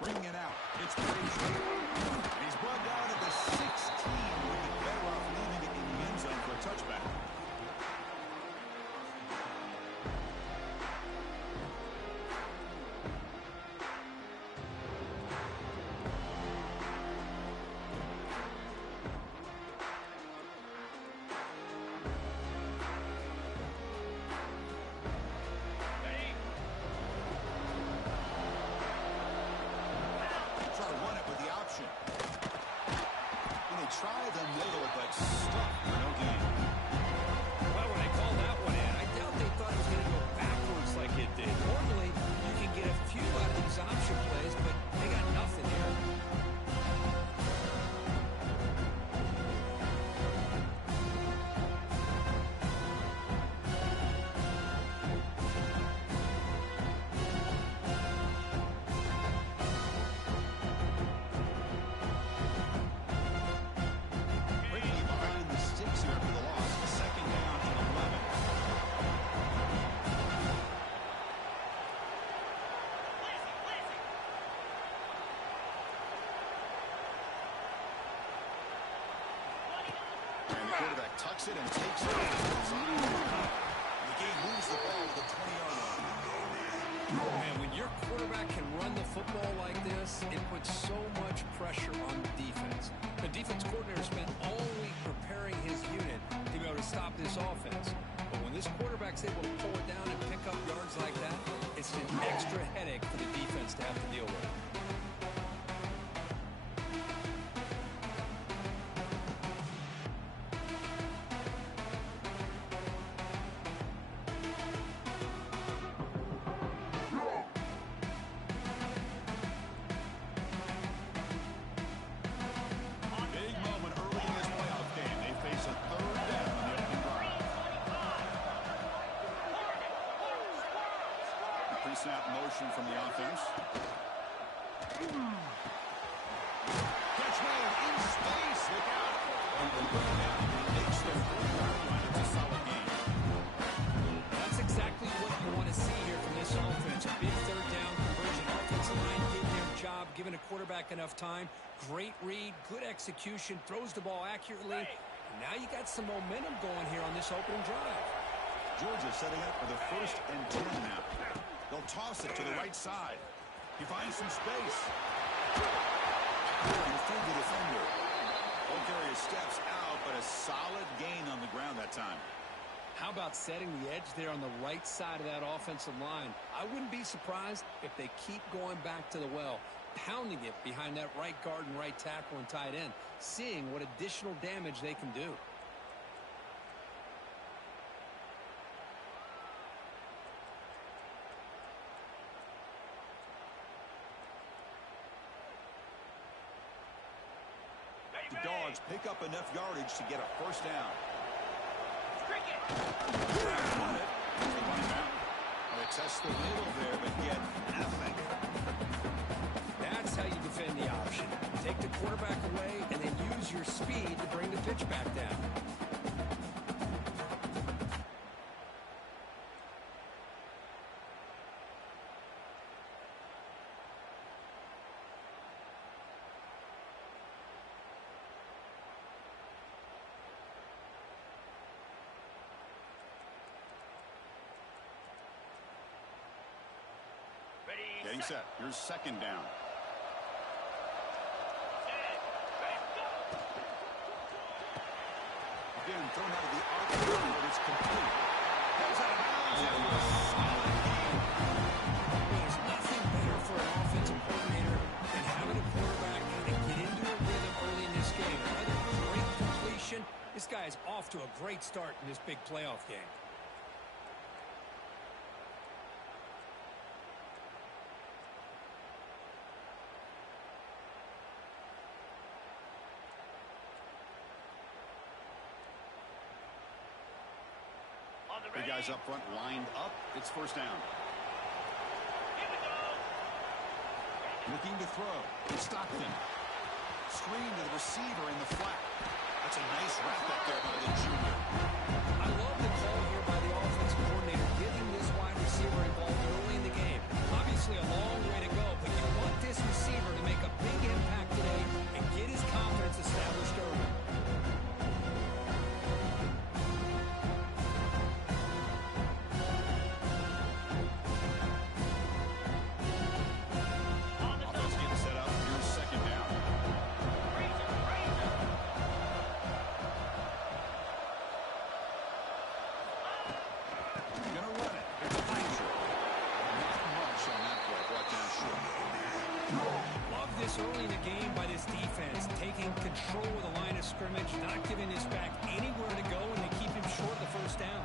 Bringing it out. It's Frazier. And he's brought down at the 16. Would be better off leaving it in the end zone for a touchback. Try the middle, but stuck for no gain. Well, when they called that one in, I doubt they thought it was going to go backwards like it did. Normally, you can get a few out of these option plays, but they got nothing here. Tucks it and takes it. The game moves the ball to the 20-yard line. Man, when your quarterback can run the football like this, it puts so much pressure on the defense. The defense coordinator spent all week preparing his unit to be able to stop this offense. But when this quarterback's able to pull it down and pick up yards like that, it's an extra headache for the defense to have to deal with. Snap motion from the offense. Catch made in space. Look out. Makes the 40-yard line. It's a solid game. That's exactly what you want to see here from this offense. A big third down conversion. Offensive line did their job, giving a quarterback enough time. Great read, good execution, throws the ball accurately. And now you got some momentum going here on this opening drive. Georgia setting up for the 1st and 10 now. They'll toss it to the right side. He finds some space. Going through the defender. Bulgaria steps out, but a solid gain on the ground that time. How about setting the edge there on the right side of that offensive line? I wouldn't be surprised if they keep going back to the well, pounding it behind that right guard and right tackle and tight end, seeing what additional damage they can do. The Dogs pick up enough yardage to get a first down. They test the middle there, but get nothing. That's how you defend the option. Take the quarterback away and then use your speed to bring the pitch back down. Getting set. Here's second down. Again, thrown out of the arc, but it's complete. Goes out of bounds after a solid game. There's nothing better for an offensive coordinator than having a quarterback that can get into a rhythm early in this game. Another great completion. This guy is off to a great start in this big playoff game. The guys up front lined up. It's first down. Looking to throw. It's Stockton. Screen to the receiver in the flat. That's a nice wrap up there by the junior. I love the call here by the offensive coordinator, getting this wide receiver involved early in the game. Obviously a long way to go, but you want this receiver Love this early in the game by this defense, taking control of the line of scrimmage, not giving this back anywhere to go, and they keep him short of the first down.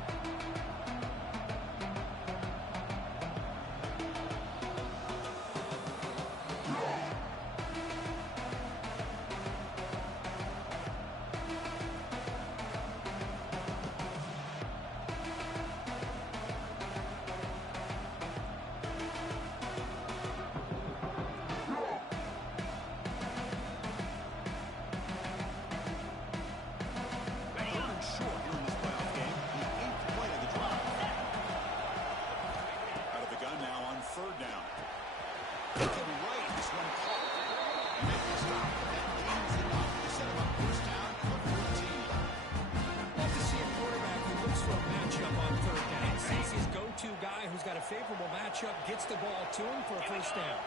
Favorable matchup, gets the ball to him for a first down.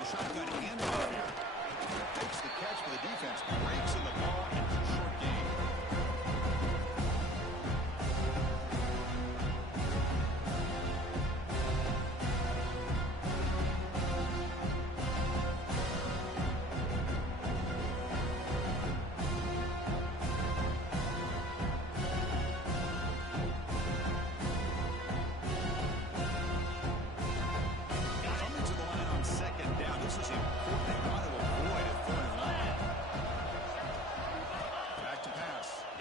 The shotgun handoff here. Takes the catch for the defense, breaks in the ball, and it's a short game.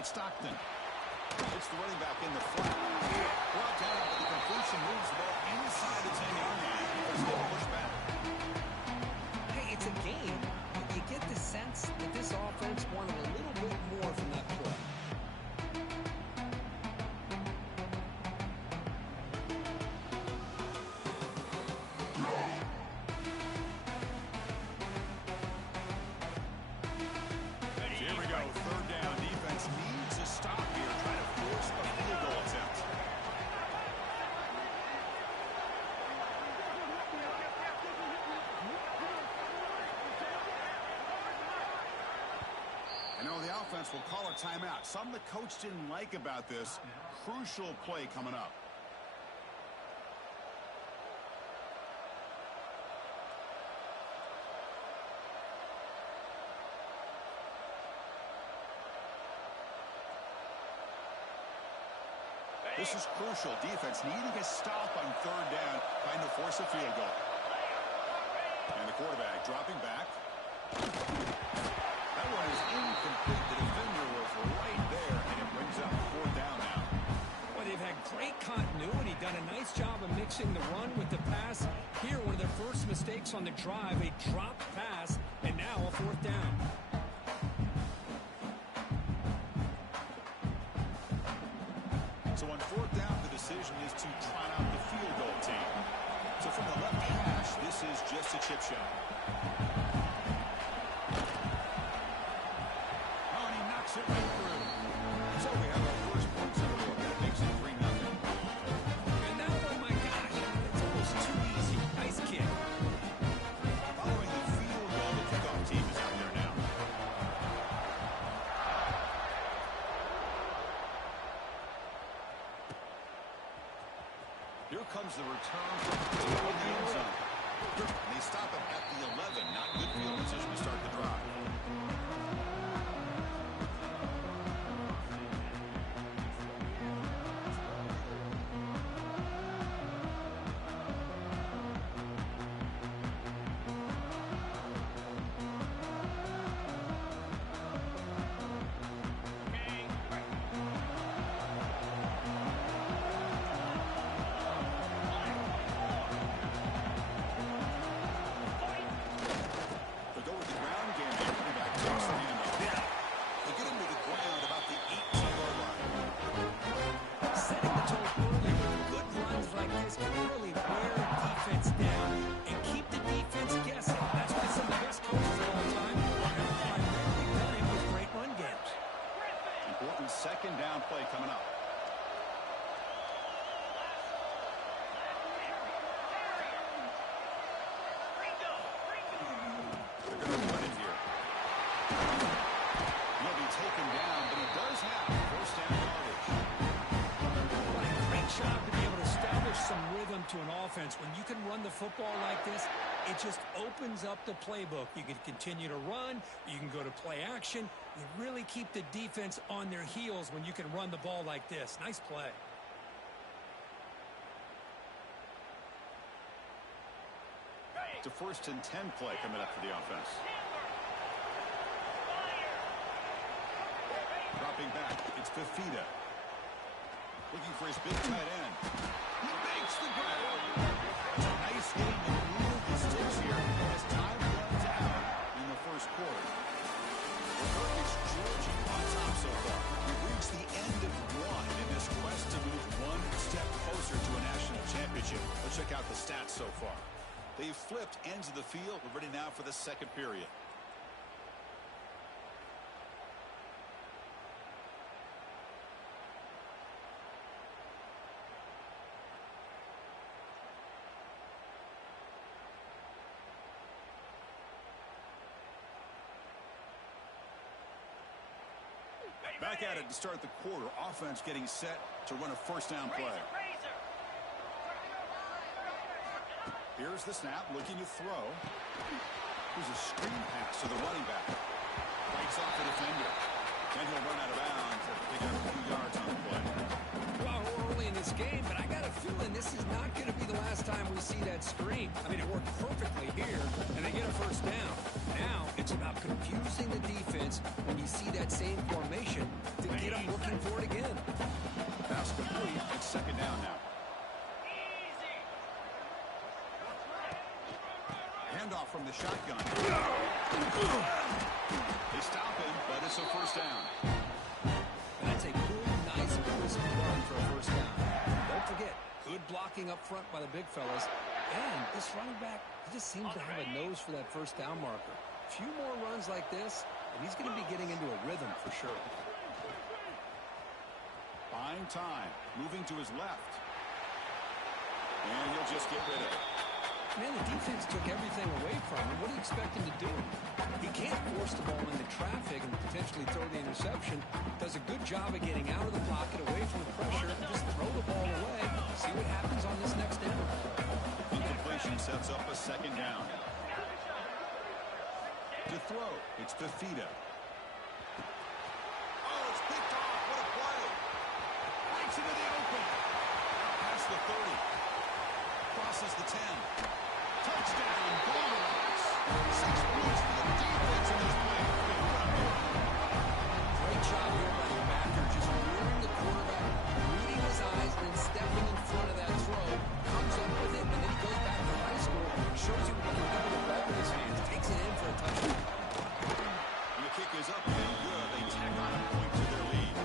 Stockton. It's the running back in the flat. Brought down, but the completion moves the ball inside the 10-yard line. There's no pushback. Hey, it's a game. You get the sense that this offense wanted a little bit more from that play. Here we go. Third down. Defense needs a stop here. Try to force a field goal attempt. I know the offense will call a timeout. Something the coach didn't like about this. Crucial play coming up. This is crucial. Defense needing a stop on third down, trying to force a field goal. And the quarterback dropping back. That one is incomplete. The defender was right there, and it brings up fourth down now. Well, they've had great continuity, done a nice job of mixing the run with the pass. Here, one of their first mistakes on the drive, a dropped pass, and now a fourth down. So on fourth down, the decision is to try out the field goal team. So from the left hash, this is just a chip shot. Oh, and he knocks it right through. So we have our first points in the book. That makes it 3-0. And now, oh my gosh, it's almost too easy. Nice kick. Following the field goal, the kickoff team is out there now. Here comes the return from the end zone. And they stop him at the 11. some rhythm to an offense. When you can run the football like this, it just opens up the playbook. You can continue to run. You can go to play action. You really keep the defense on their heels when you can run the ball like this. Nice play. It's a 1st and 10 play coming up for the offense. Dropping back, it's Fifita. Looking for his big tight end. He makes the grab. It's a nice game to move the sticks here as time runs out in the first quarter. The Turkish Georgia on top so far. We've reached the end of one in this quest to move one step closer to a national championship. Let's check out the stats so far. They've flipped ends of the field. We're ready now for the second period. Back at it to start the quarter. Offense getting set to run a first down play. Here's the snap, looking to throw. Here's a screen pass to the running back. Fights off the defender. Then he'll run out of bounds and pick up a few yards on the play. Well, we're early in this game, but I got a feeling this is not going to be the last time we see that screen. I mean, it worked perfectly here, and they get a first down. Now, it's about confusing the defense when you see that same formation to get them looking for it again. Pass complete. It's second down now. Handoff from the shotgun. They stop him, but it's a first down. That's a good, nice, crisp run for a first down. Don't forget, good blocking up front by the big fellas. And this running back, he just seems to have a nose for that first down marker. A few more runs like this, and he's going to be getting into a rhythm for sure. Buying time. Moving to his left. And he'll just get rid of it. Man, the defense took everything away from him. What do you expect him to do? He can't force the ball into traffic and potentially throw the interception. Does a good job of getting out of the pocket, away from the pressure, and just throw the ball away. See what happens on this next down. Incompletion sets up a second down. To throw, it's Fifita. Oh, it's picked off. What a play. Right into the open. Past the 30. Crosses the 10. Touchdown, Bulldogs. 6 points for the defense in this play. Great job here by the backer, just rearing the quarterback, reading his eyes, and then stepping in front of that throw. Comes up with it, and then he goes back to high school, shows you what he can do with the ball in his hands, takes it in for a touchdown. And the kick is up and good. They tack on a point to their lead.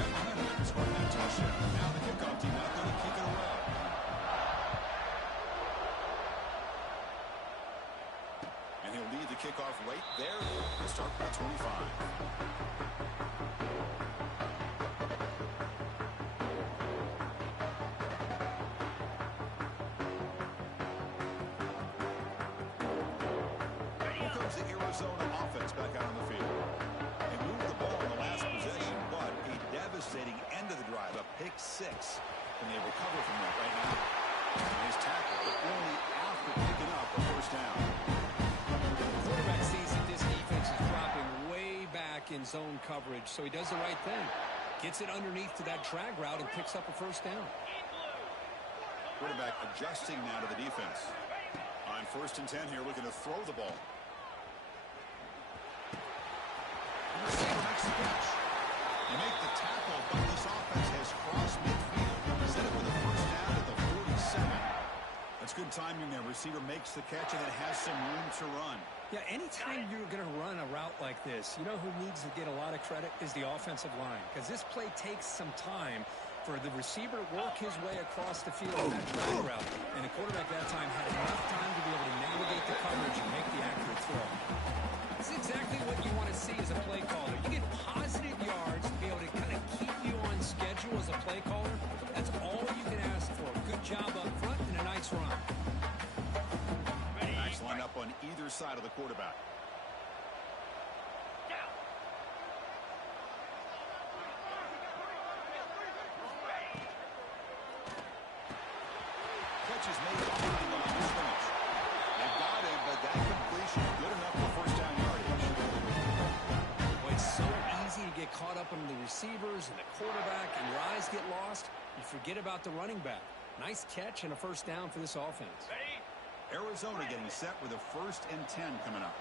Got momentum after scoring that touchdown. Now the kickoff team not going to kick it away. And he'll lead the kickoff right there to start with 25. Arizona offense back out on the field. They moved the ball in the last possession, but a devastating end of the drive, a pick 6. And they recover from that right now. Nice tackle, but only after picking up a first down. The quarterback sees that this defense is dropping way back in zone coverage, so he does the right thing. Gets it underneath to that drag route and picks up a first down. Quarterback adjusting now to the defense. On 1st and 10 here, looking to throw the ball. Receiver makes the catch. You make the tackle, but this offense has crossed midfield. Set it with a first down at the 47. That's good timing there. Receiver makes the catch and it has some room to run. Yeah, anytime you're going to run a route like this, you know who needs to get a lot of credit is the offensive line. Because this play takes some time for the receiver to work his way across the field on that drag route. And the quarterback that time had enough time to be able to navigate the coverage and make the accurate throw. That's exactly what you want to see as a play caller. You get positive yards to be able to kind of keep you on schedule as a play caller. That's all you can ask for. Good job up front and a nice run. Backs line up on either side of the quarterback. catch is made behind on this finish. They got him, but that completion good enough for first down yardage. Well, it's so easy to get caught up in the receivers and the quarterback, and your eyes get lost. You forget about the running back. Nice catch and a first down for this offense. Arizona getting set with a 1st and 10 coming up.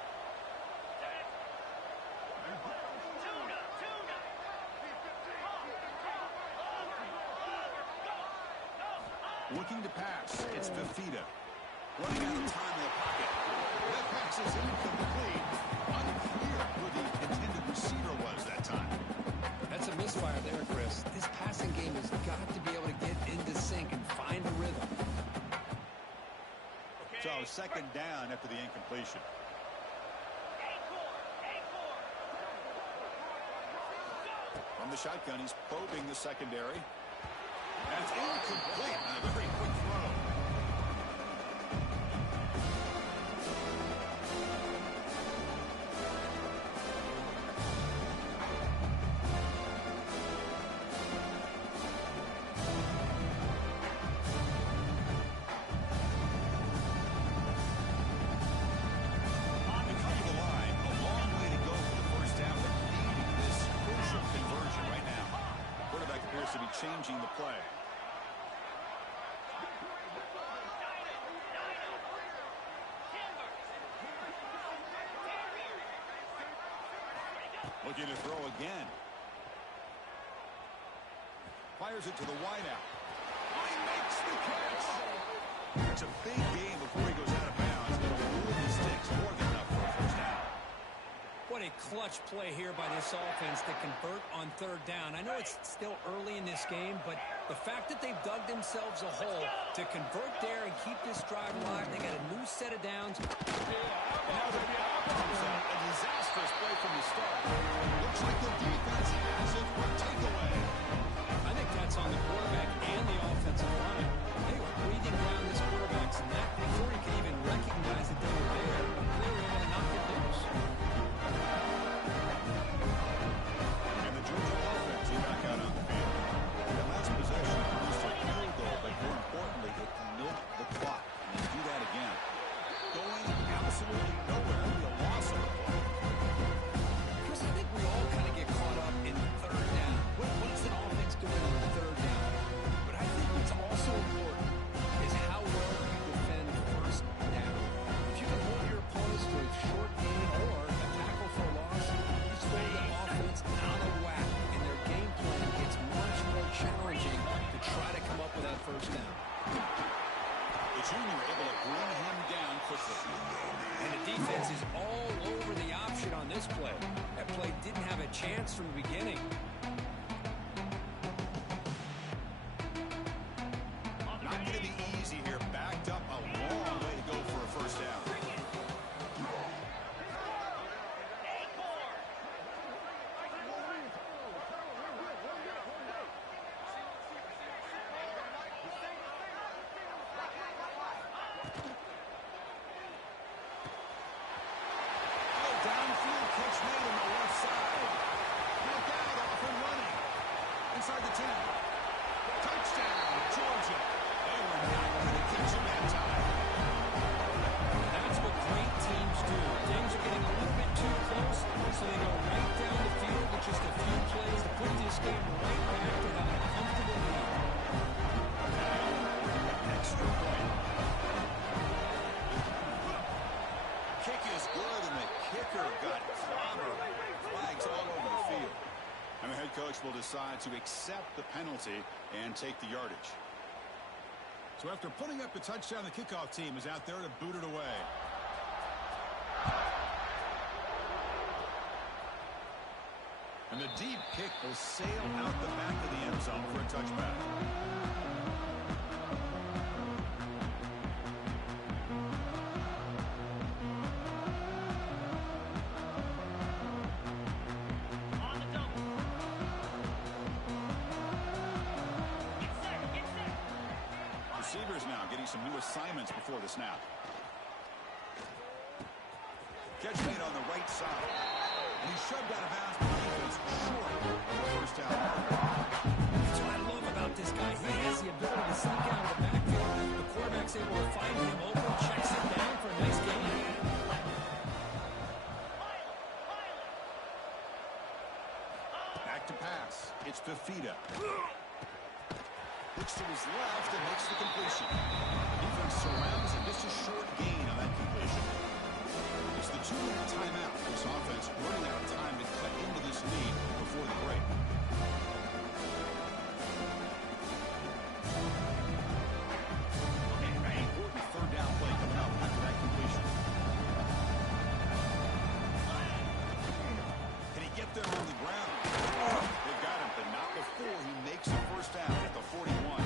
Looking to pass. It's Fifita. Running out of time in the pocket. That pass is incomplete. Unclear who the intended receiver was that time. That's a misfire there, Chris. This passing game has got to be able to get into sync and find a rhythm. So 2nd down after the incompletion. From the shotgun, he's probing the secondary. That's incomplete on a very quick throw. To be changing the play. Looking to throw again. Fires it to the wideout. He makes the catch. It's a big game before he goes out of bounds. It'll rule the sticks more than enough for a first down. What a clutch play here by this offense to convert on 3rd down. I know it's still early in this game, but the fact that they've dug themselves a hole to convert there and keep this drive alive, they got a new set of downs. Now the offense, a disastrous play from the start. Looks like the defense has it for a takeaway. I think that's on the quarterback and the offensive line. They were breathing down this quarterback's neck before he could even recognize that they were there. They were able to knock it loose. And the Georgia offense is back out on the field. The last possession produced a field goal, but more importantly, it milked the clock. And they do that again. Going absolutely nowhere, the loss of the ball. Chris, I think we all kind of get caught up in 3rd down. What is an offense doing on 3rd down? But I think what's also important is how well you defend 1st down. If you can hold your opponents to a short gain or a tackle for a loss, you throw the offense out of whack, and their game plan gets much more challenging to try to come up with that 1st down. The junior able to bring him down quickly. And the defense is all over the option on this play. That play didn't have a chance from the beginning. Not going to be easy here. Backed up a long way to go for a first down. Downfield catch made on the left side. Look out, off and running. Inside the 10. Touchdown, Georgia. They were not going to catch him that time. That's what great teams do. Things are getting a little bit too close, so they go right down the field with just a few plays to put this game right back to having a comfortable lead. Extra point. Kick is good, and the kicker got clobbered. Flags all over the field. And the head coach will decide to accept the penalty and take the yardage. So after putting up the touchdown, the kickoff team is out there to boot it away. And the deep kick will sail out the back of the end zone for a touchback. Receivers now getting some new assignments before the snap. Catch made on the right side. And he's shoved out of bounds, but defense short of the first down. That's what I love about this guy. He has the ability to sneak out of the backfield. The quarterback's It's Fifita. Looks to his left and makes the completion. Defense surrounds him. Just a short gain on that completion. It's the 2-minute timeout. This offense running out of time to cut into this lead before the break. Important third down play coming up after that completion. Can he get there on the ground? They've got him, but not before he makes a first down at the 41.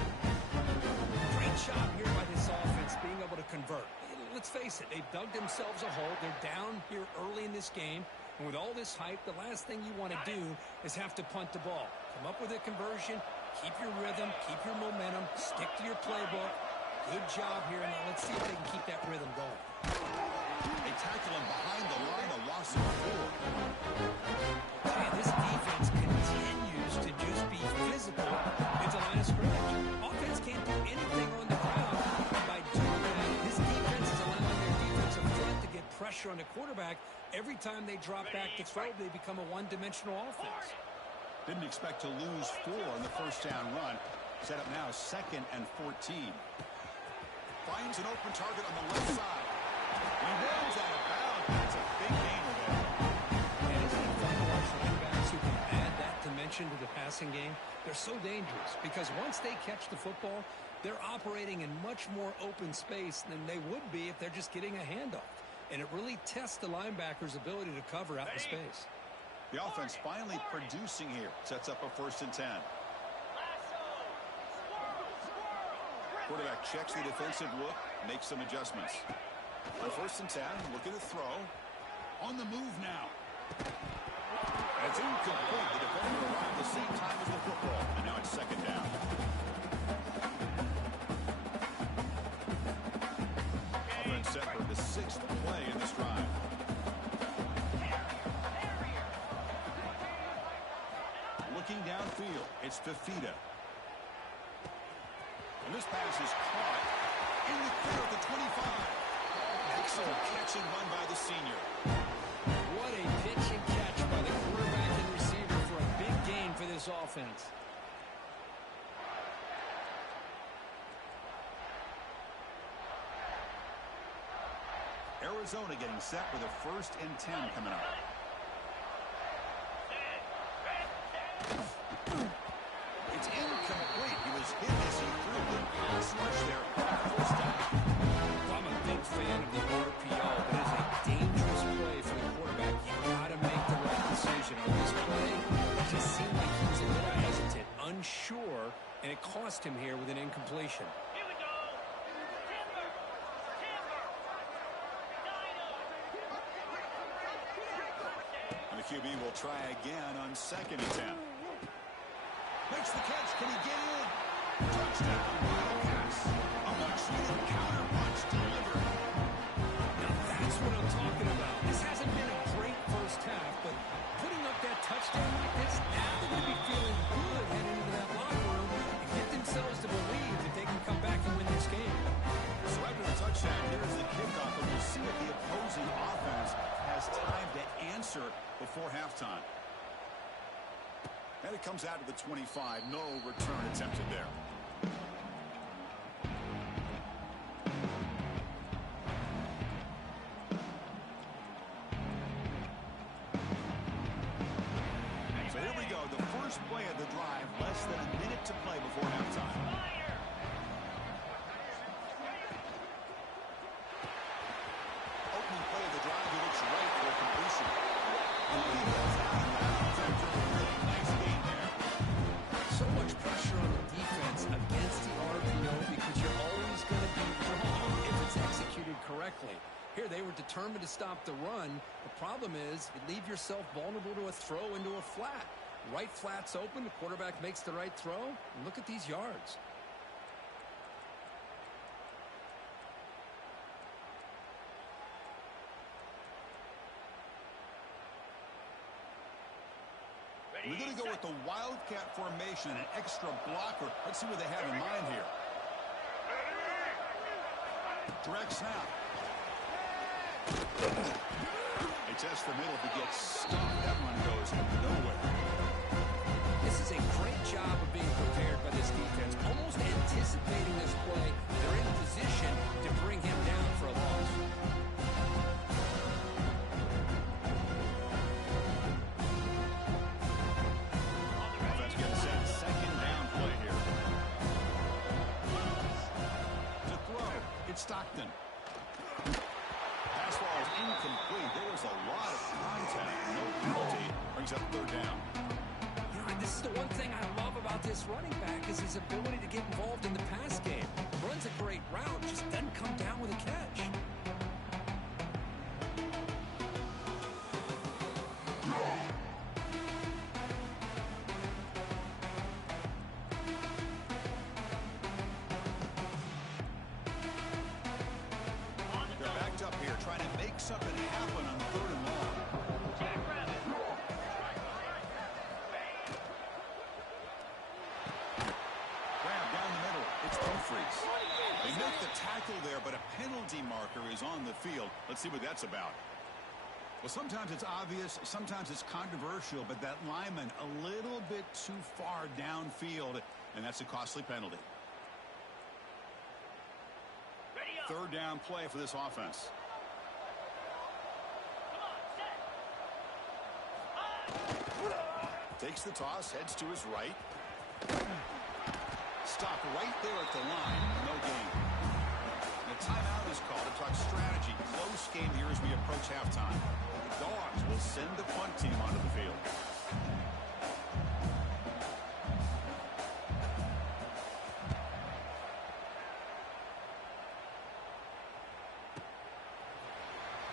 Great job here by this offense being able to convert. Let's face it, they've dug themselves a hole. They're down here early in this game. And with all this hype, the last thing you want to do is have to punt the ball. Come up with a conversion, keep your rhythm, keep your momentum, stick to your playbook. Good job here. Now let's see if they can keep that rhythm going. They tackle him behind the line, a loss of 4. Man, this defense continues to just be physical at the line of scrimmage. Offense can't do anything on the ground. By doing that, this defense is allowing their defensive front to get pressure on the quarterback. Every time they drop back to throw, they become a one-dimensional offense. Didn't expect to lose 4 on the first down run. Set up now 2nd and 14. Finds an open target on the left side. He runs out of bounds. That's a big gain there. And isn't it fun to watch running backs who can add that dimension to the passing game? They're so dangerous because once they catch the football, they're operating in much more open space than they would be if they're just getting a handoff. And it really tests the linebacker's ability to cover out in space. The offense finally producing here. Sets up a 1st and 10. Quarterback checks the defensive look, makes some adjustments. On 1st and 10, looking to throw. On the move now. It's incomplete. The defender arrived the same time as the football. And now it's 2nd down. Offense set for the 6th play in this drive. Looking downfield, it's Fifita. And this pass is caught in the clear of the 25. Excellent catch and run by the senior. What a pitch and catch by the quarterback and receiver for a big gain for this offense. Arizona getting set with a 1st and 10 coming up. It's incomplete. He was hit as he threw the pass rush there. 1st down. I'm a big fan of the RPO, but it's a dangerous play for the quarterback. You've got to make the right decision on this play. It just seemed like he was a little hesitant, unsure, and it cost him here with an incompletion. And the QB will try again on 2nd and 10. Makes the catch. Can he get in? Touchdown. Wildcats. A much-needed counter punch delivered. Now that's what I'm talking about. This hasn't been a great first half, but putting up that touchdown like this, now they're going to be feeling good heading into that locker room and get themselves to believe that they can come back and win this game. So after the touchdown, here's the kickoff, and we'll see if the opposing offense has time to answer before halftime. And it comes out to the 25. No return attempted there. So here we go. The first play of the drive. Less than a minute to play before halftime. Opening play of the drive. He looks right for completion. And he goes out of bounds after a really nice gain there. So much pressure on the defense against the RPO because you're always going to be wrong if it's executed correctly. Here, they were determined to stop the run. The problem is you leave yourself vulnerable to a throw into a flat. Right flat's open. The quarterback makes the right throw. And look at these yards. We're going to go with the Wildcat formation and an extra blocker. Let's see what they have in mind here. Direct snap. They test the middle, but gets stopped. That one goes nowhere. This is a a great job of being prepared by this defense, almost anticipating this play. They're in position to bring him down for a loss. Offense gets set. Second down play here. To throw. It's Stockton. Pass ball is incomplete. There was a lot of contact. No penalty. Brings up third down. You know, this is the one thing I love about this running back is his ability to get involved in the pass game. Runs a great route, just doesn't come down with a catch. They're backed up here trying to make something happen on third and long. Grab down the middle. It's Humphries. They make the tackle there, but a penalty marker is on the field. Let's see what that's about. Well, sometimes it's obvious, sometimes it's controversial, but that lineman a little bit too far downfield, and that's a costly penalty. Third down play for this offense. Takes the toss, heads to his right. Stop right there at the line. No gain. The timeout is called to talk strategy. Close game here as we approach halftime. The Dogs will send the punt team onto the field.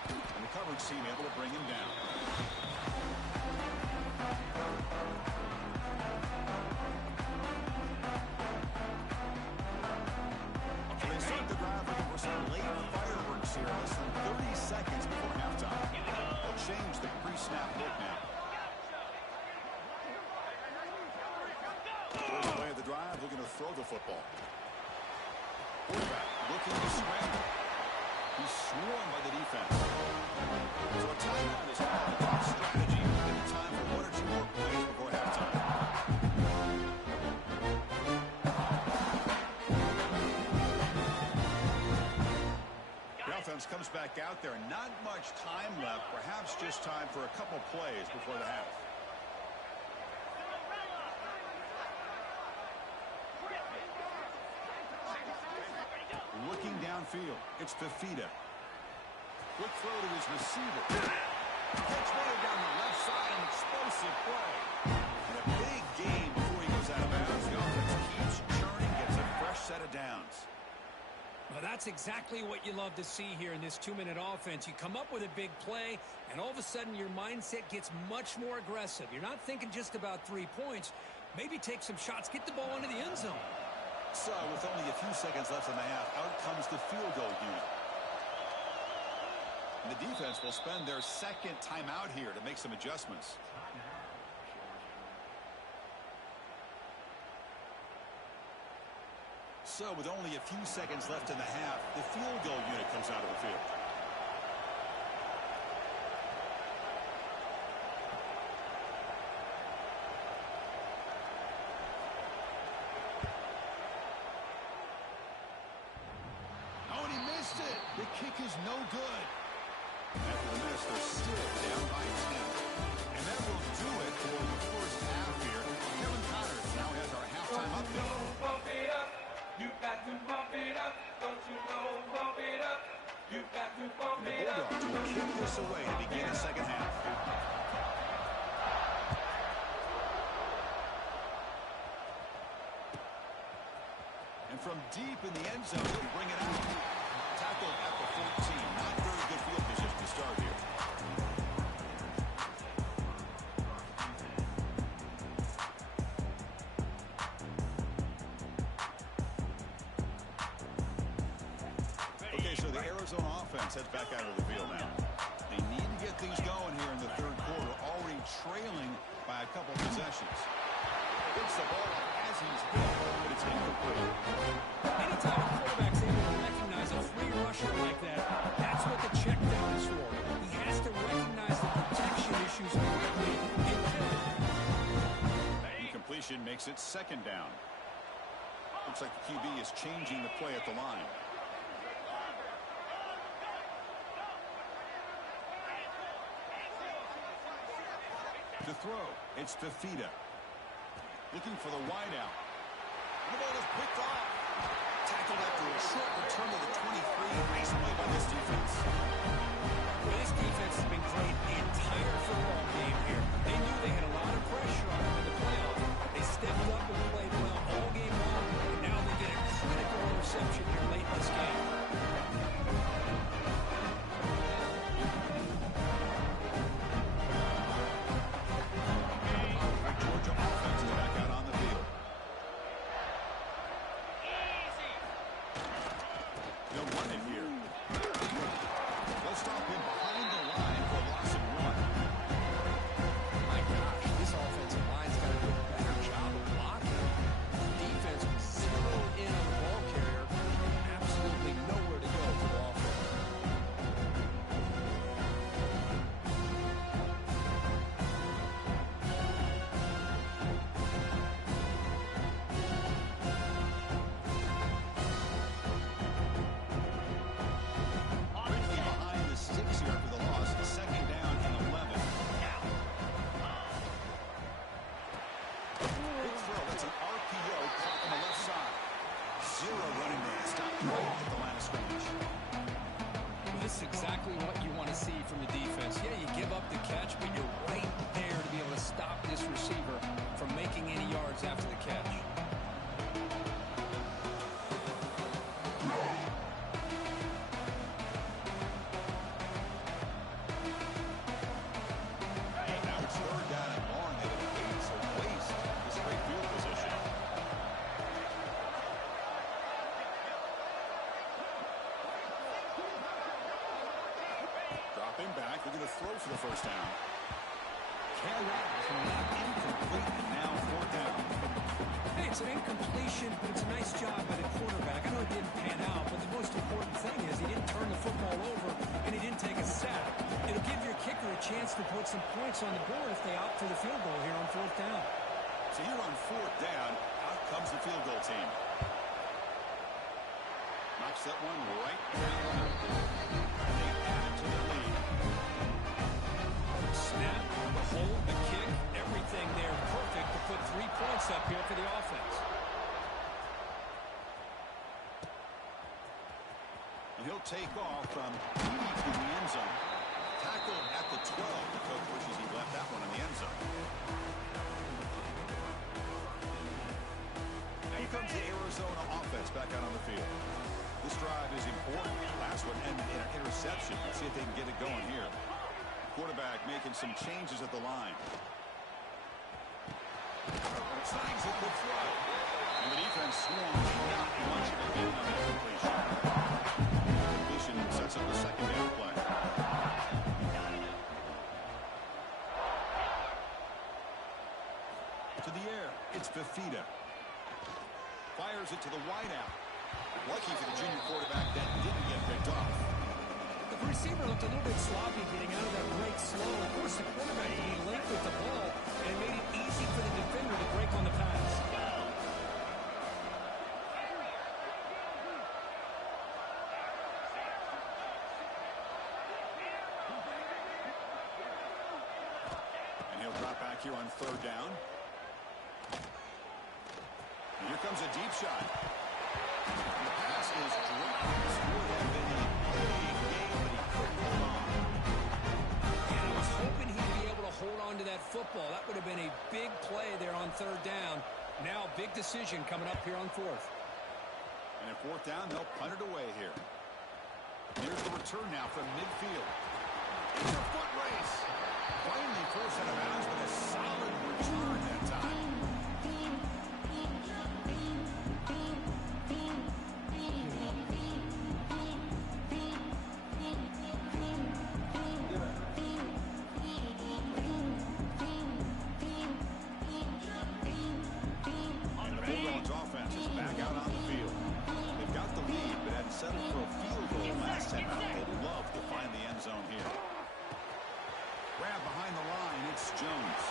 And the coverage team able to bring him down. Some late fireworks here, less than 30 seconds before halftime. They'll change the pre-snap look now. First play of the drive, looking to throw the football. Quarterback looking to scramble. He's swarmed by the defense. So a timeout is called to talk strategy. Give it time for one or two more plays before halftime. Offense comes back out there. Not much time left. Perhaps just time for a couple plays before the half. Looking downfield. It's Fifita. Quick throw to his receiver. Catch made down the left side. An explosive play. And a big gain before he goes out of bounds. The offense keeps churning. Gets a fresh set of downs. Well, that's exactly what you love to see here in this 2-minute offense. You come up with a big play, and all of a sudden your mindset gets much more aggressive. You're not thinking just about 3 points. Maybe take some shots, get the ball into the end zone. So, with only a few seconds left in the half, out comes the field goal unit. And the defense will spend their second timeout here to make some adjustments. So, with only a few seconds left in the half, the field goal unit comes out of the field. Oh, and he missed it. The kick is no good. After the miss, they're still down by 10. And that will do it for the first half here. Kevin Connors now has our halftime update. You got to bump it up, don't you know, bump it up. You got to bump The it up. Bulldogs will kick this away to begin the second half. And from deep in the end zone, they'll bring it out. Tackled at the 14. Not very good field position to start here. Arizona offense heads back out of the field now. They need to get things going here in the third quarter, already trailing by a couple possessions. Gets the ball as he's hit, but it's incomplete. Anytime a quarterback's able to recognize a free rusher like that, that's what the check down is for. He has to recognize the protection issues quickly and pivot. Incompletion interception makes it second down. Looks like the QB is changing the play at the line. To throw, it's Fifita. Looking for the wideout. The ball is picked off. Tackled after a short return to the 23. Nice play by this defense. Well, this defense has been great the entire football game here. They knew they had a lot of pressure on them in the playoffs. They stepped up and played well all game long, and now they get a critical interception here late in this game. Georgia offense is back out on the field. They'll run it here. They'll stop him behind the line for a loss of 1. My gosh, this offensive line's got to do a better job of blocking. The defense was zeroed in on the ball carrier. Absolutely nowhere to go for the offense. Quickly behind the 6 here after the loss. Second down and 11. Big throw. That's an RPO caught on the left side. Zero running there. Stop right at the line of scrimmage. Well, this is exactly what you want to see from the defense. Yeah, you give up the catch, but you're right there to be able to stop this receiver from making any yards after the catch. Now it's third down and long. They didn't waste this great field position. Dropping back. Looking to throw for the first down. Carrot incomplete, and now fourth down. Hey, it's an incompletion, but it's a nice job by the quarterback. I know it didn't pan out, but the most important thing is he didn't turn the football over and he didn't take a sack. It'll give your kicker a chance to put some points on the board if they opt for the field goal here on fourth down. So here on fourth down, out comes the field goal team. Knocks that one right down. And they add to the lead. Snap, the hold, the kick, everything there perfect to put 3 points up here for the offense. And he'll take off from deep in the end zone. Tackled at the 12. The coach wishes he left that one in the end zone. Now here comes the Arizona offense back out on the field. This drive is important. Last one ended in an interception. Let's see if they can get it going here. Quarterback making some changes at the line. Signs a good throw. And the defense swung. Not much of a gain on that completion. Completion sets up the second down play. To the air. It's Fifita. Fires it to the wideout. Lucky for the junior quarterback that didn't get picked off. The receiver looked a little bit sloppy getting out of that break slow. Of course, the quarterback being late with the ball, and it made it easy for the defender to break on the pass. And he'll drop back here on third down. And here comes a deep shot. And the pass is dropped. This would have been a big game, but he couldn't hold on. And I was hoping he'd be able to hold on to that football. That would have been a big play there on third down. Now, big decision coming up here on fourth. And at fourth down, they'll punt it away here. Here's the return now from midfield. It's a foot race. Finally forced out of bounds with a solid return that time. And the Bulldogs offense is back out on the field. They've got the lead, but had settled for a field goal last time out. They'd love to find the end zone here. Grab behind the line, it's Jones.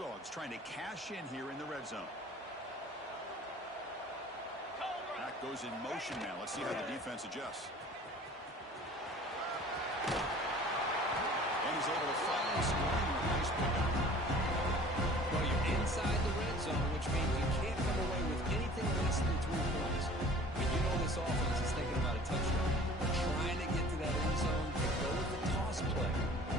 Bulldogs trying to cash in here in the red zone. That goes in motion now. Let's see how the defense adjusts. And he's able to finally score a nice pickup. Well, you're inside the red zone, which means you can't come away with anything less than 3 points. But you know this offense is thinking about a touchdown. Trying to get to that end zone to go with the toss play.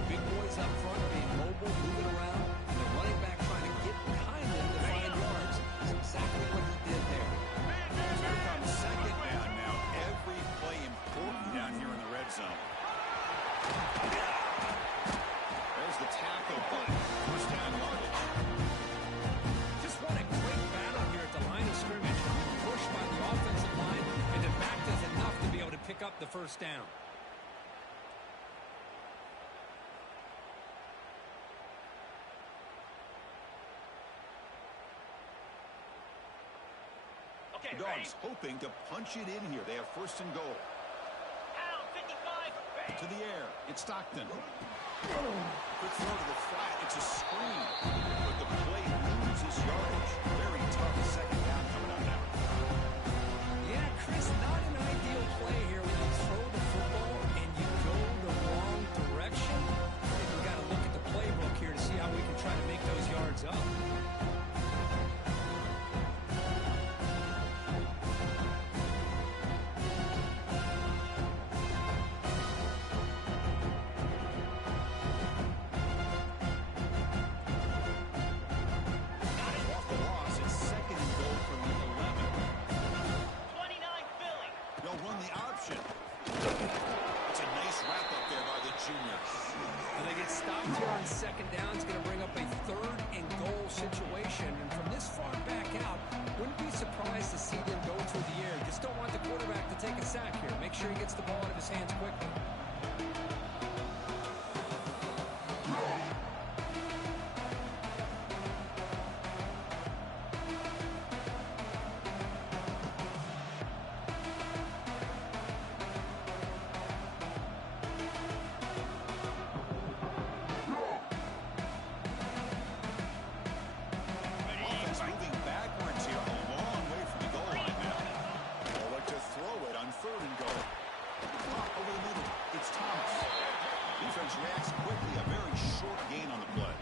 Big boys up front being mobile, moving around, and the running back trying to get behind them to find yards. That's exactly what he did there. Here comes second down now. Every play important down here in the red zone. There's the tackle, but first down yardage. Just what a great battle here at the line of scrimmage. Pushed by the offensive line, and the back does enough to be able to pick up the first down. The Dogs hoping to punch it in here. They have first and goal. To the air. It's Stockton. Quick throw to the flat. It's a screen. But the play loses yardage. Very tough second down coming up now. Yeah, Chris, not an ideal play here when you throw the football and you go the wrong direction. I think we've got to look at the playbook here to see how we can try to make those yards up. Second down is going to bring up a third and goal situation. And from this far back out, wouldn't be surprised to see them go through the air. Just don't want the quarterback to take a sack here. Make sure he gets the ball out of his hands quickly. Reacts quickly, a very short gain on the play.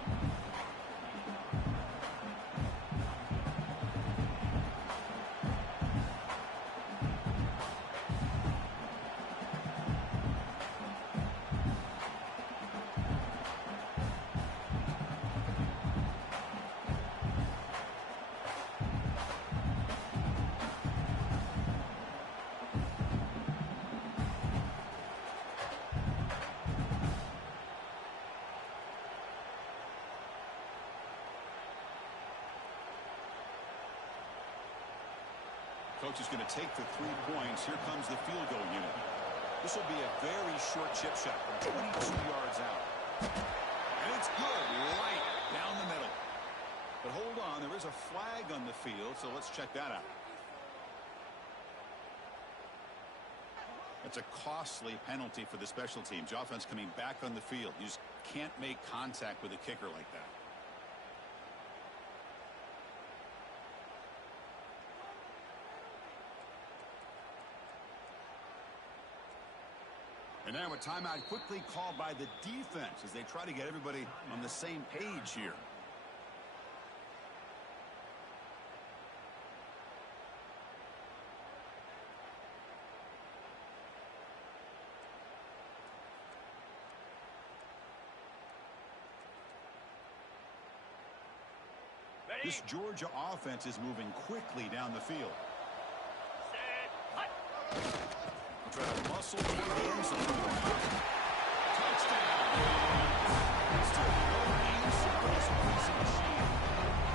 Coach is going to take the 3 points. Here comes the field goal unit. This will be a very short chip shot from 22 yards out. And it's good, right down the middle. But hold on, there is a flag on the field, so let's check that out. That's a costly penalty for the special teams. The offense coming back on the field. You just can't make contact with a kicker like that. And now a timeout quickly called by the defense as they try to get everybody on the same page here. This Georgia offense is moving quickly down the field. Try to muscle toward the end zone. Touchdown! Still no answer for this passing machine.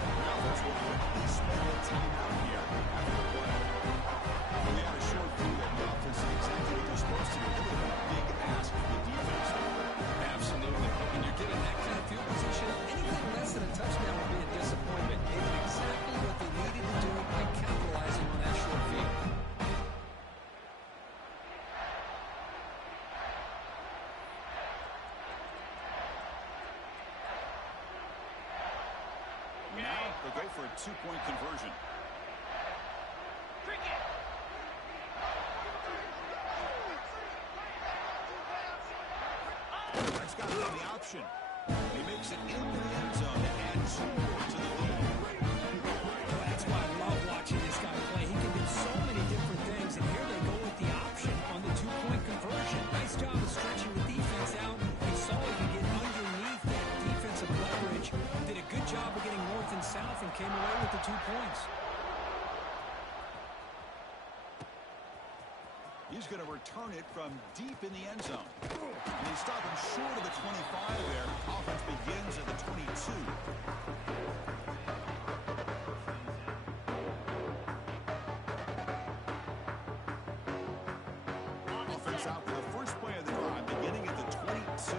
The offense will quickly spend a timeout here after the play. When they had a short view that the offense did exactly what they're supposed to do. It was a big ask for the defense. Absolutely. When you're given that kind of field position, anything less than a touchdown would be a disappointment. They did exactly what they needed to do by capitalizing on that short field. They'll go for a two-point conversion. That's got to be the option. He makes it into the end zone to add 2 more to the lead. That's why I love watching this guy play. He can do so many different things, and here they go with the option on the two-point conversion. Nice job of stretching the defense out. He saw he could get underneath that defensive leverage. Did a good job of getting north and south and came away with the 2 points. He's going to return it from deep in the end zone. And he stopped him short of the 25 there. Offense begins at the 22. Offense out for the first play of the drive, beginning at the 22.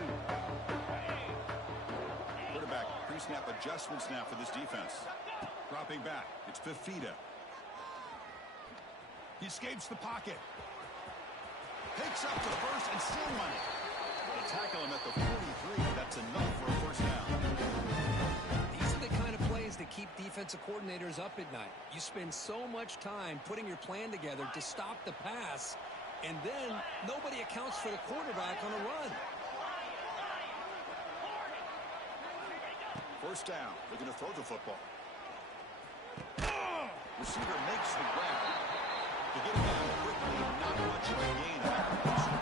Quarterback pre-snap adjustments now for this defense. Dropping back, it's Fifita. He escapes the pocket. Takes up the first and still money. They tackle him at the 43. That's enough for a first down. These are the kind of plays that keep defensive coordinators up at night. You spend so much time putting your plan together to stop the pass, and then nobody accounts for the quarterback on a run. First down. They're going to throw the football. Receiver makes the grab. To get him down quickly, not much of a gain on that position.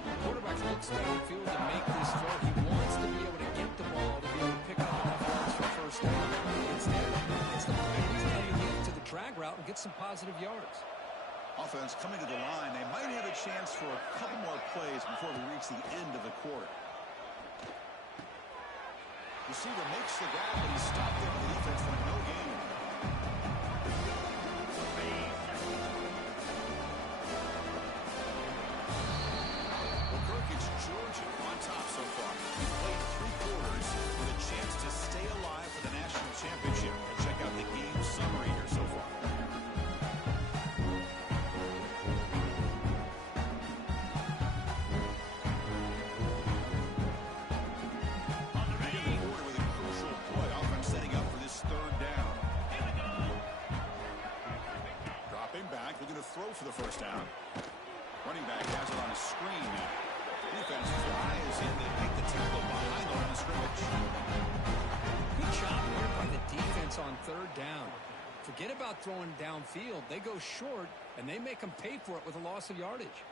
The quarterback looks downfield to make this throw. He wants to be able to get the ball to be able to pick up enough yards for first down. Instead, it's the he's underneath to the drag route and get some positive yards. Offense coming to the line. They might have a chance for a couple more plays before we reach the end of the quarter. Receiver makes the grab, but he's stopped there with the defense for no gain. Georgia on top so far. He played 3 quarters with a chance to stay alive for the national championship. We'll check out the game summary here so far. Begin the quarter with a crucial play. Offense setting up for this third down. Dropping back, looking to throw for the first down. Running back has it on a screen now. Defense flies in. They make the tackle behind the line of scrimmage. Good job there by the defense on third down. Forget about throwing downfield. They go short, and they make them pay for it with a loss of yardage.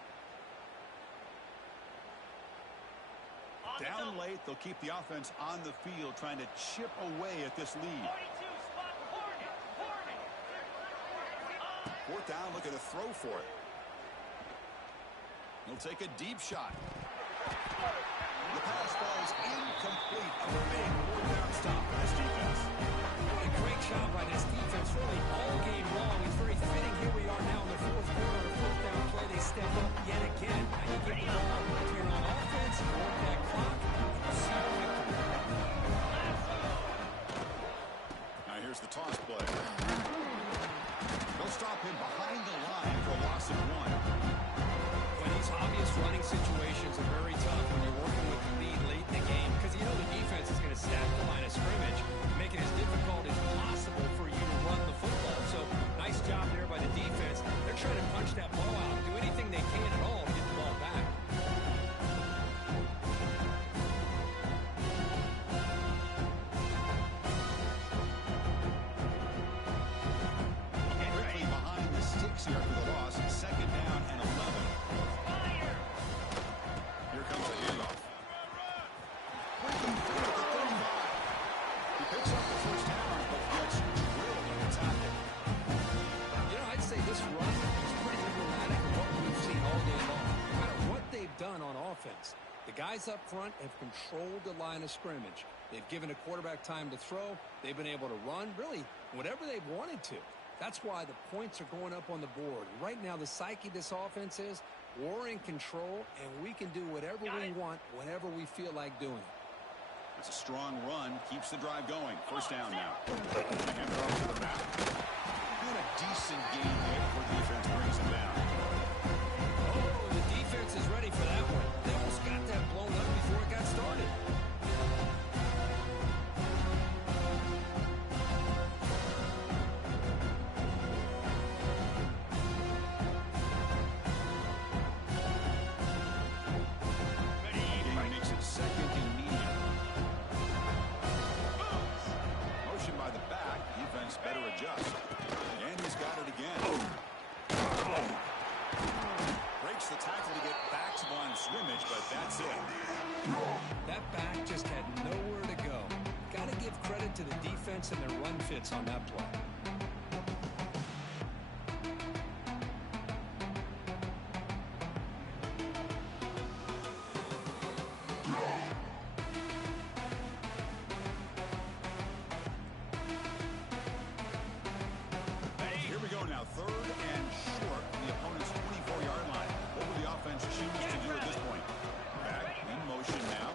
Down late, they'll keep the offense on the field, trying to chip away at this lead. Fourth down, looking to throw for it. He'll take a deep shot. The pass falls incomplete. A remaining 4th down stop for this defense. A great job by this defense really all game long. It's very fitting. Here we are now in the 4th quarter. A 4th down play. They step up yet again. Now you get the ball here on offense. You work that clock. You see a victory. Now here's the toss play. They'll stop him behind the line for a loss of 1. These obvious running situations are very tough when you're working with the lead late in the game because you know the defense is going to stack the line of scrimmage, make it as difficult as possible for you to run the football. So nice job there by the defense. They're trying to punch that ball out, do anything they can at all to get the ball back. Quickly behind the sticks here for the loss. 2nd down and 11. Here comes the handoff. Breaking through at the 35. He picks up the first down, but gets drilled on the tackle. You know, I'd say this run is pretty emblematic of what we've seen all day long. No matter what they've done on offense, the guys up front have controlled the line of scrimmage. They've given a quarterback time to throw. They've been able to run, really, whatever they've wanted to. That's why the points are going up on the board. Right now, the psyche of this offense is we're in control, and we can do whatever we want whenever we feel like doing it. It's a strong run. Keeps the drive going. First down now. Hand it off to the back. Doing a decent game there before the defense brings him down. Oh, the defense is ready for that one. They almost got that blown up before it got started. scrimmage, but that's it. That back just had nowhere to go. Got to give credit to the defense and their run fits on that play. Here we go now, 3rd and short from the opponent's 24-yard line. What will the offense choose to do at this point? Back in motion now.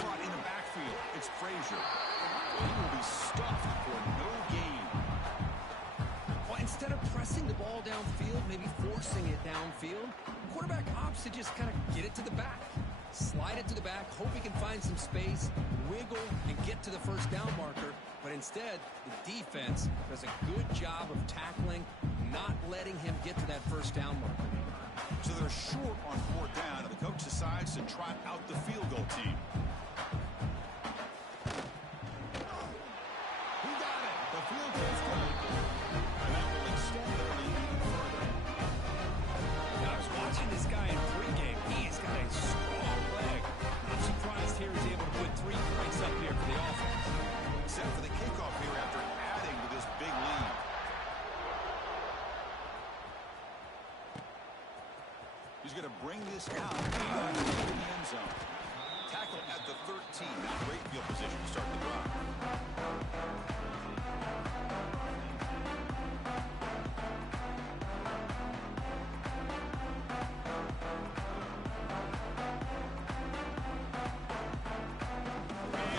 Caught in the backfield. It's Frazier. He will be stuffed for no gain. Well, instead of pressing the ball downfield, maybe forcing it downfield, quarterback opts to just kind of get it to the back. Slide it to the back, hope he can find some space, wiggle, and get to the first down marker. But instead, the defense does a good job of tackling, not letting him get to that first down marker. So they're short on 4th down, and the coach decides to trot out the field goal team. Who got it? The field goal's good. And that will extend their lead even further. Now, I was watching this guy in pregame. He's got a strong leg. I'm surprised here he's able to put 3 points up here for the offense. Set for the kickoff here after adding to this big lead. He's going to bring this out in the end zone. Tackle at the 13. Not great field position to start the drive.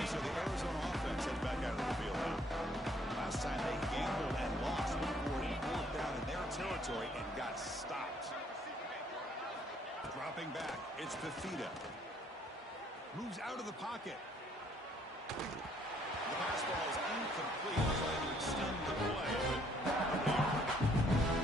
So the Arizona offense heads back out of the field now. Last time they gambled and lost before he pulled down in their territory and got stopped. Dropping back, it's Fifita. Moves out of the pocket. The pass ball is incomplete, trying to extend the play.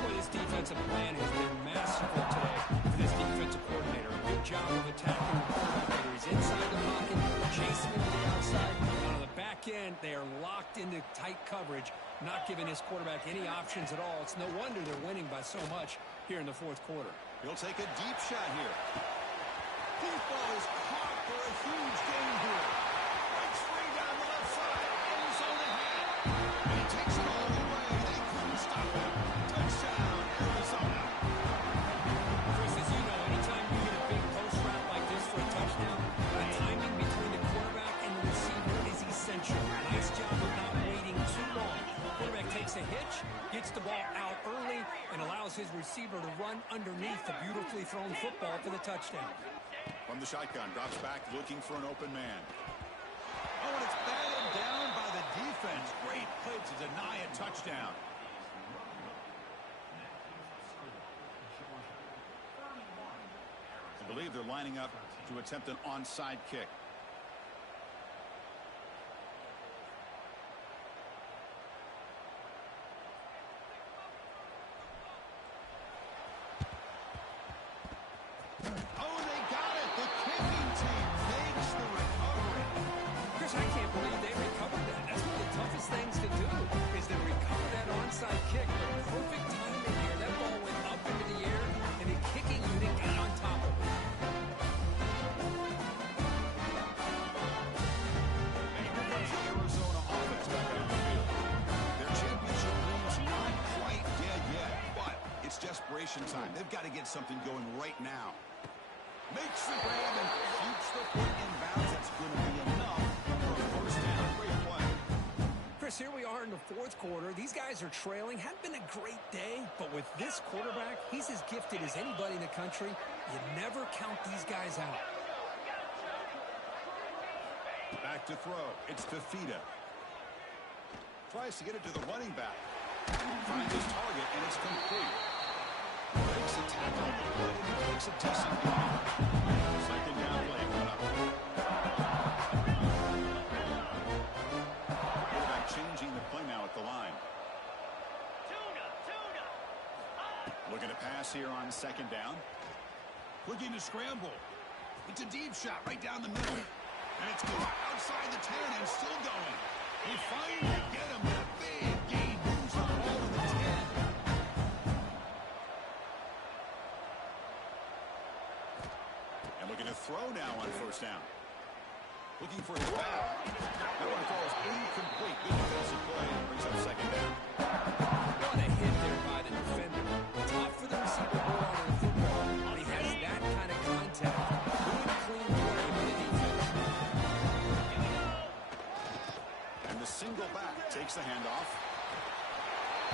Boy, this defensive plan has been masterful today for this defensive coordinator. A good job of attacking the quarterback, whether he's inside the pocket, chasing him to the outside. And on the back end, they are locked into tight coverage, not giving his quarterback any options at all. It's no wonder they're winning by so much here in the 4th quarter. He'll take a deep shot here. Deep ball is caught for a huge gain here. Breaks free down the left side. End zone ahead. And he takes it all the way. They couldn't stop him. Touchdown, Arizona. Chris, as you know, anytime you get a big post route like this for a touchdown, the timing between the quarterback and the receiver is essential. Nice job of not waiting too long. Quarterback takes a hitch, gets the ball out early, and allows his receiver to run underneath the beautifully thrown football for the touchdown. From the shotgun, drops back looking for an open man. Oh, and it's batted down by the defense. Great play to deny a touchdown. I believe they're lining up to attempt an onside kick. Oh, they got it. The kicking team makes the recovery. Chris, I can't believe they recovered that. That's one of the toughest things to do, is to recover that onside kick. But perfect timing here. That ball went up into the air, and the kicking unit got on top of it. And here comes the Arizona offense back on the field. Their championship dream's not quite dead yet, but it's desperation time. They've got to get something going right now. Makes the grab and keeps the foot in bounds. That's going to be enough for a first down. Great play. Chris, here we are in the 4th quarter. These guys are trailing. Hadn't been a great day, but with this quarterback, he's as gifted as anybody in the country. You never count these guys out. Back to throw. It's Fifita. Tries to get it to the running back. Finds his target, and it's complete. Breaks a tackle on the play, and he makes a decent gain. Second down play coming up. Quarterback changing the play now at the line. Looking to pass here on 2nd down. Looking to scramble. It's a deep shot right down the middle. And it's caught outside the 10 and still going. They finally get him with a big gain. Moves the ball to the 10. And looking to throw now on first down. Looking for his back. That one falls incomplete. Good defensive play. Brings up second down. What a hit there by the defender. Tough for the receiver to hold on to the football when he has that kind of contact. Good, clean play by the defense. And the single back takes the handoff.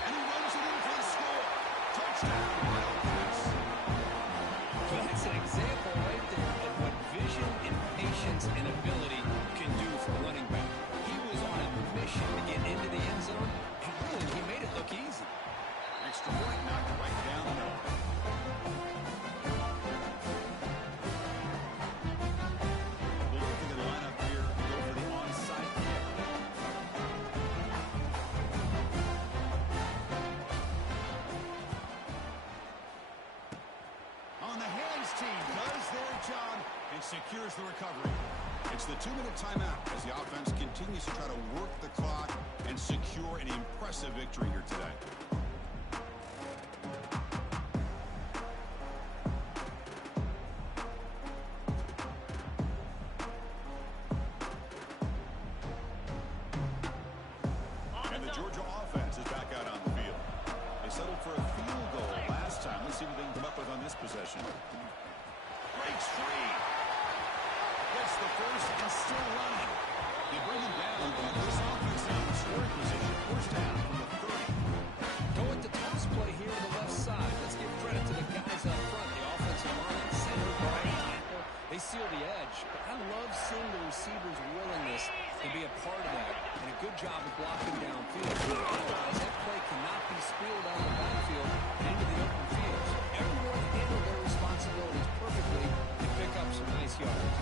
And he runs it in for the score. Touchdown, Wildcats. So that's an example right there of what vision and patience and ability can do for a running back. He was on a mission to get into the end zone, and really, he made it look easy. Extra point knocked right down the middle. We'll look at the lineup here. Go for the onside kick. On the hands team does their job and secures the recovery. It's the 2-minute timeout as the offense continues to try to work the clock and secure an impressive victory here today. And the Georgia offense is back out on the field. They settled for a field goal last time. Let's see what they can come up with on this possession. Breaks free. Gets the first and still running. They bring him down. This offense now in scoring position. First down from the 30. Go with the toss play here to the left side. Let's give credit to the guys up front, the offensive line, center, guard, tackle. They seal the edge. But I love seeing the receivers' willingness to be a part of that. And a good job of blocking downfield. Otherwise, that play cannot be spilled out of the backfield and into the open field. So everyone handled their responsibilities perfectly and pick up some nice yards.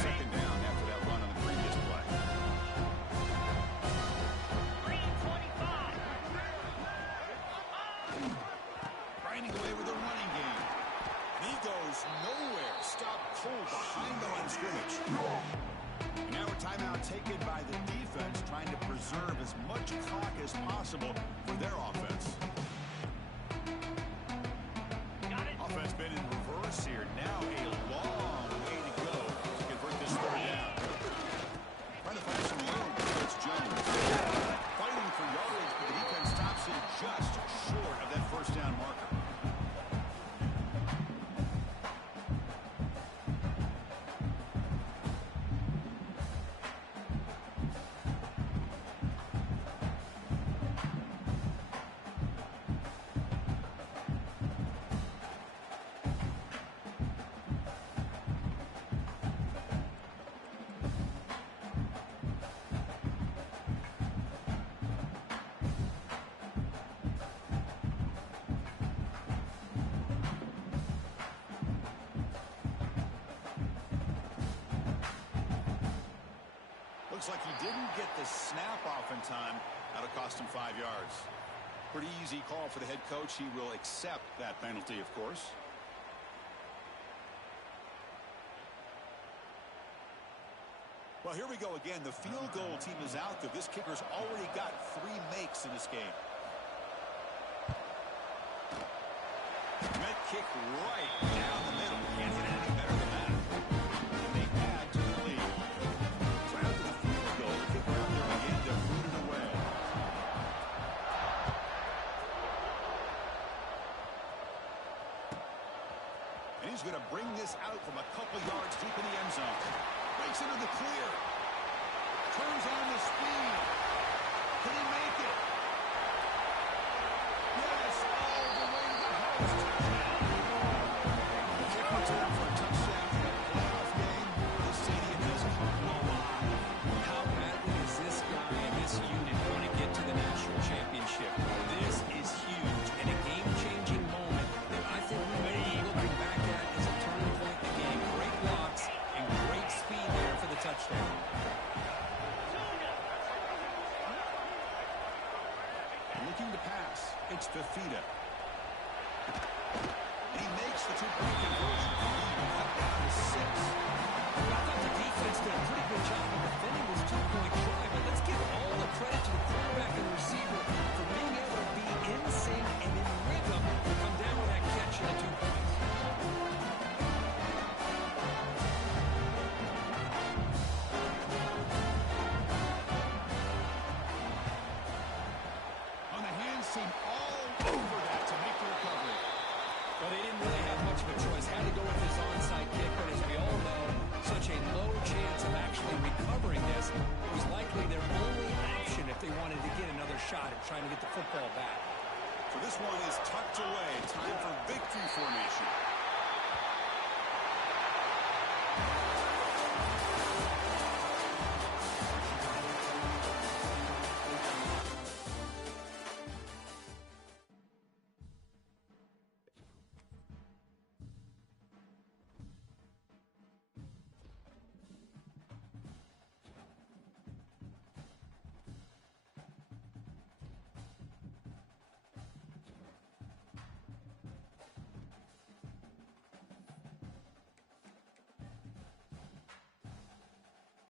Second down after that run on the previous play. Grinding away with the running game. He goes nowhere. Stopped cold behind the line of scrimmage. And now a timeout taken by the defense, trying to preserve as much clock as possible for their offense. Offense been in reverse here. Now a long way to go to convert this third down. Trying to find some room. It's Jones. Fighting for yardage, but the defense stops him just short of that first down marker. Looks like he didn't get the snap off in time. That'll cost him 5 yards. Pretty easy call for the head coach. He will accept that penalty, of course. Well, here we go again. The field goal team is out there. This kicker's already got 3 makes in this game. Met kick right down the middle. Can't get any better than that. And they add to the lead. So after the field goal, the kicker out there again to boot it away. And he's going to bring this out from a couple yards deep in the end zone. Breaks into the clear. Turns on the speed. Can he make it? Yes, all the way to the house. The kick return for a touchdown in a playoff game. This stadium has come alive. How badly does this guy and this unit want to get to the national championship? This is huge and a game-changing moment that I think we may be looking back at as a turning point in the game. Great blocks and great speed there for the touchdown. Looking to pass. It's Fafita. And he makes the two-point conversion. Cut down to 6. shot at trying to get the football back. So this one is tucked away. Time for victory formation.